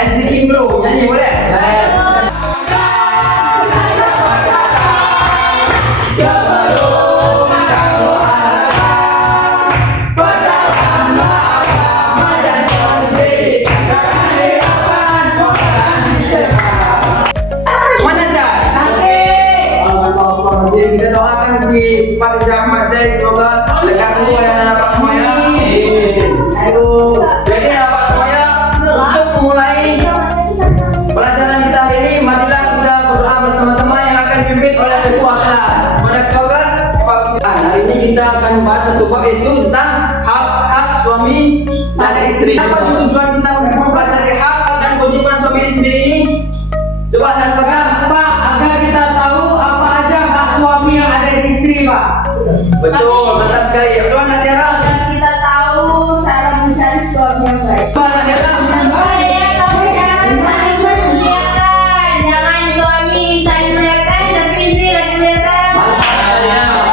SD Imbro, nyanyi boleh? Kita doakan si Pak Rahmat semoga lekas semua ya Bapak semuanya. Aduh. Jadi Bapak semuanya untuk memulai pelajaran kita hari ini, marilah kita berdoa bersama-sama yang akan dipimpin oleh ketua kelas. Pada ketua kelas, Pak Silakan. Hari ini kita akan membahas satu bab yaitu tentang hak-hak suami dan istri. Apa sih tujuan kita mempelajari hak dan kewajiban suami istri ini? Coba Anda sebutkan. Pak, agar kita tahu apa aja hak suami yang ada di istri, Pak. Betul, mantap sekali. Betul, Natiara. Agar kita tahu cara mencari suami yang baik. Pak Natiara. Jangan suami minta dimuliakan, tapi istri yang dimuliakan.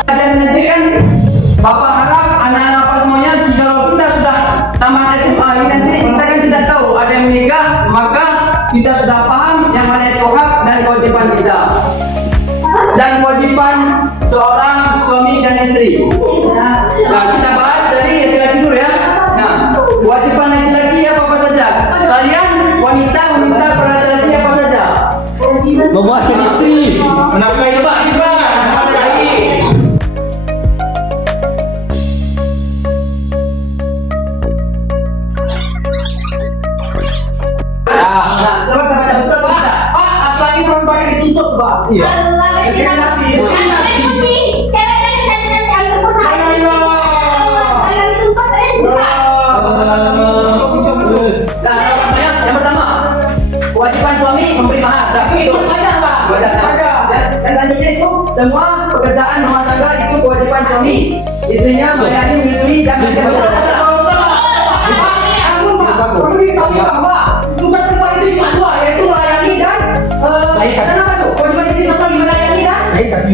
Dan nanti kan Bapak harap anak-anak Bapak semuanya kalau kita sudah tamat SMA ini nanti kita kan tidak tahu ada yang menikah, maka kita sudah paham yang mana itu hak dan kewajiban kita dan kewajiban seorang suami dan istri. Nah, kita bahas dari laki-laki dulu ya. Nah, kewajiban laki-laki apa saja? Kalian wanita pada laki-laki apa saja? Memuaskan istri, Menafkahi Pak Ibrahim. Pak, apalagi perempuan yang dituntut, Pak. Iya. Yang pertama, kewajiban suami memberi mahar. Itu aja, Pak. Ada. Dan selanjutnya itu semua pekerjaan rumah tangga itu kewajiban suami. Istrinya melayani, menyusui dan menjaga. Memberi kami bahwa tugas tempat istri dua, yaitu melayani dan apa tuh? Kewajiban istri satu lagi melayani dan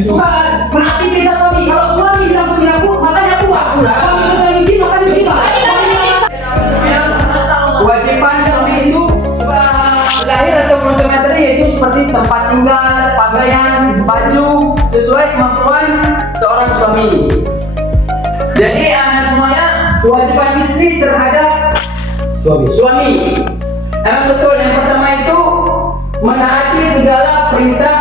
bukan beraktivitas suami. Kalau suami bilang sudah nyapu, makanya buat. Suami sudah izin, maka nyuci, Pak. Kewajiban suami itu lahir atau produk materi yaitu seperti tempat tinggal, pakaian, baju sesuai kemampuan seorang suami. Jadi anak semuanya kewajiban istri terhadap suami. Emang betul yang pertama itu menaati segala perintah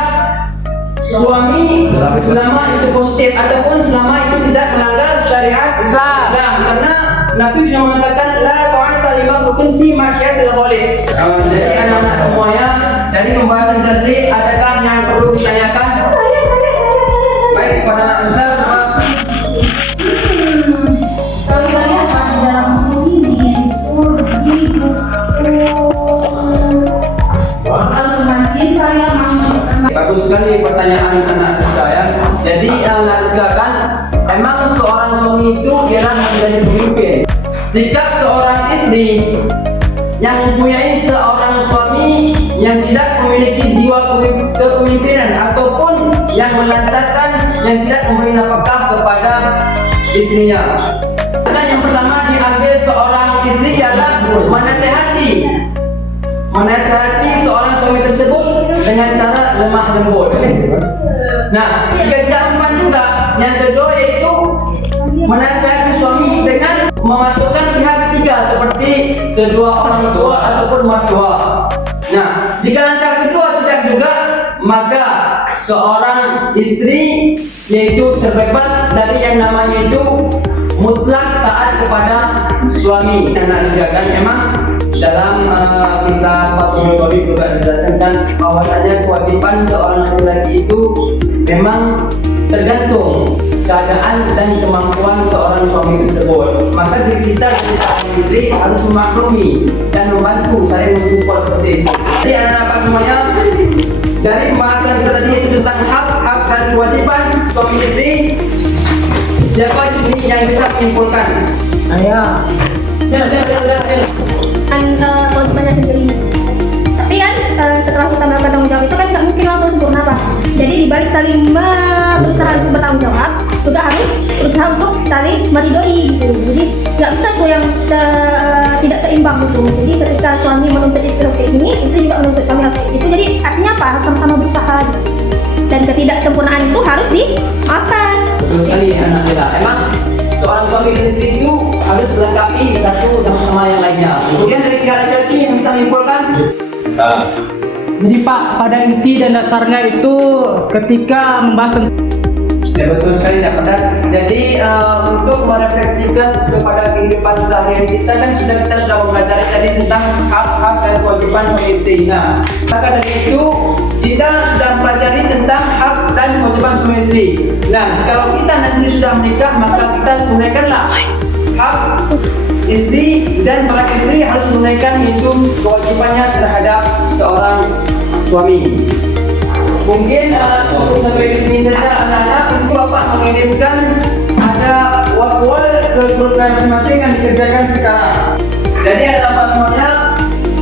suami selama itu positif ataupun selama itu tidak melanggar syariat Islam. Karena Nabi sudah mengatakan la ta'ata li makhluqin fi masyiatil khaliq. Jadi anak-anak semuanya dari pembahasan tadi adakah yang perlu ditanyakan? Baik pada anak Ustaz sama Kalau kita lihat di dalam buku ini itu semakin kalian bagus sekali pertanyaan anak saya. Jadi anak silakan, emang seorang suami itu ialah menjadi pemimpin. Sikap seorang istri yang mempunyai seorang suami yang tidak memiliki jiwa kepemimpinan ataupun yang melantarkan yang tidak memberi nafkah kepada istrinya. Dan yang pertama diambil seorang istri ialah menasihati seorang suami tersebut dengan cara lemah lembut. Nah, jika tidak mempan juga, yang kedua yaitu menasihati suami dengan memasukkan pihak ketiga seperti kedua orang tua ataupun mertua. Nah, jika langkah kedua tidak juga, maka seorang istri yaitu terbebas dari yang namanya itu mutlak taat kepada suami. Dan silakan memang dalam kitab Fathul Qadir juga dijelaskan bahwasanya kewajiban seorang laki-laki itu memang tergantung keadaan dan kemampuan seorang suami tersebut. Maka jika kita sebagai seorang istri harus memaklumi dan membantu saling mensupport seperti itu. Jadi anak-anak semuanya, dari pembahasan kita tadi itu tentang hak-hak dan kewajiban suami istri, siapa di sini yang bisa menyimpulkan? Ayah. kewajibannya sendiri. Tapi kan setelah kita melakukan tanggung jawab itu kan nggak mungkin langsung sempurna, Pak. Jadi dibalik saling berusaha untuk bertanggung jawab, juga harus berusaha untuk saling meridoi gitu. Jadi nggak bisa tuh yang tidak seimbang gitu. Jadi ketika suami menuntut istri seperti ini, apa? Harus sama-sama berusaha gitu. Dan ketidaksempurnaan itu harus dimaafkan. Betul sekali anak Lela. Emang seorang suami dan istri itu harus melengkapi satu sama yang lainnya. Kemudian dari pihak laki-laki yang bisa menyimpulkan. Jadi Pak, pada inti dan dasarnya itu ketika membahas tentang Ya betul sekali Pak Pedan. Jadi untuk merefleksikan kepada kehidupan sehari-hari kita kan kita sudah mempelajari tadi tentang hak-hak dan kewajiban suami istri. Nah, maka dari itu kita sudah mempelajari tentang hak dan kewajiban suami istri. Nah, kalau kita nanti sudah menikah maka kita tunaikanlah hak istri dan para istri harus menunaikan itu kewajibannya terhadap seorang suami. Mungkin untuk sampai di sini saja anak-anak. Itu Bapak mengirimkan ada wall ke grup masing-masing yang dikerjakan sekarang. Jadi ada apa semuanya?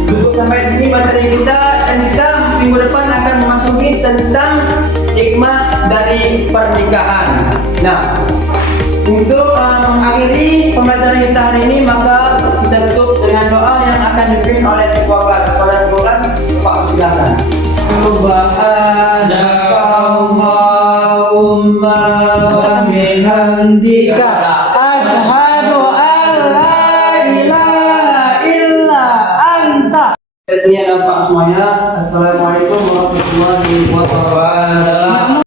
Untuk sampai di sini materi kita, dan kita minggu depan akan memasuki tentang hikmah dari pernikahan. Nah, untuk mengakhiri pembelajaran kita hari ini, maka kita tutup dengan doa yang akan dipimpin oleh ketua kelas. Pada ketua kelas, Bapak silakan. Subhanakallahumma wa bihamdika asyhadu an la ilaha illa anta. Sekian Bapak semuanya. Assalamualaikum warahmatullahi wabarakatuh.